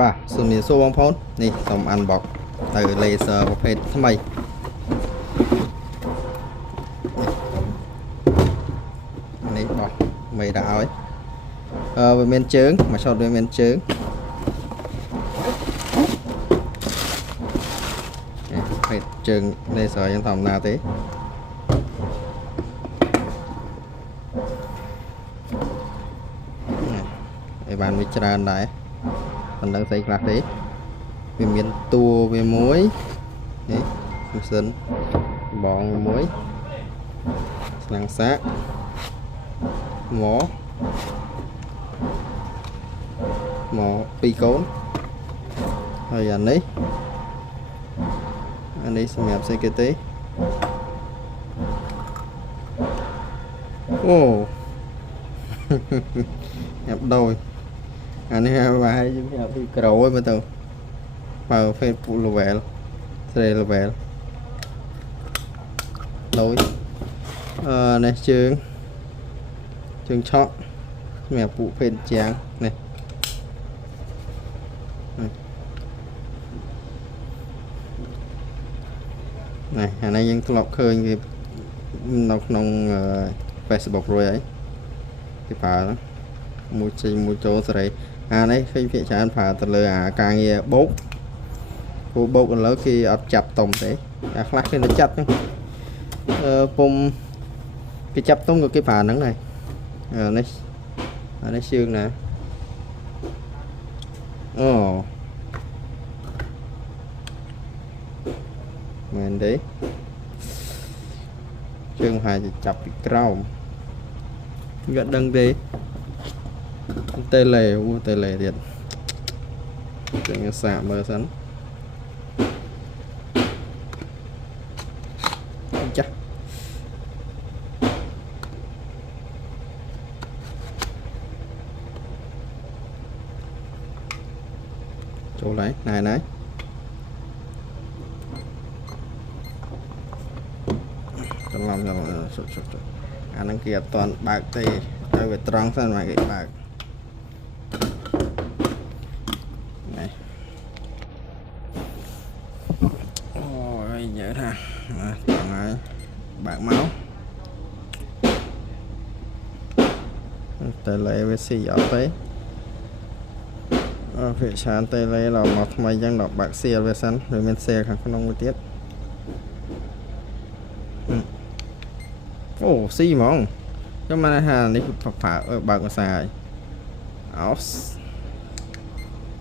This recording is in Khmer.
បាទសូមសួរបងប្អូននេះសូមអានបកទៅ laser ប្រភេទថ្មីនេះបោះមិនដាក់ឲ្យវាមានជើងមួយ shot វាមានជើងប្រភេទជើង laser យ៉ាងធម្មតាទេឲ្យបានវាច្រើនដែរមិនដឹងស្អីខ្លះទេវាមានតួវាមួយនេះម៉ាស៊ីនបងមួយស្លាំងសាកមកពីរកូនហើយអានេះសម្រាប់ស្អីគេទេអូញ៉ាំដូចអានេះវាឲ្យយើងញ៉ាំពីក្រូឯងមើលទៅបើ Facebook level 3 level ដូចនេះជើងឆក់សម្រាប់ពួកភេទជាងនេះនេះអានេះយើងធ្លាប់ឃើញវានៅក្នុង Facebook រួយហើយគេប្រើមួយចេញមួយចូលសេរីអានេះឃើញភាគច្រើនប្រើទៅលើអាការងារបោកព្រោះបោកឥឡូវគេអត់ចាប់តុំទេអាខ្លះគេនៅចាប់ហ្នឹងពុំគេចាប់តុំក៏គេប្រើហ្នឹងដែរអានេះជើងណាអូមែនទេជើងហើយចាប់ពីក្រោមវាដឹងទេតេឡេទៀតចឹងសាកមើលសិនចាស់ចូលហើយណែអាហ្នឹងគេអត់ទាន់បើកទេឲ្យវាត្រង់សិនមកគេបើកនេះអូយញ៉ើថាត្រង់ហើយបើកមកតែលេវាស៊ីអត់ទេភាគច្រើនតែលេដល់មកថ្មីអញ្ចឹងដល់បើកសៀលវាសិនវាមានសៀលខាងក្នុងមួយទៀតអូស៊ីហ្មងខ្ញុំមកថានេះប្រើបើកភាសាហើយអោស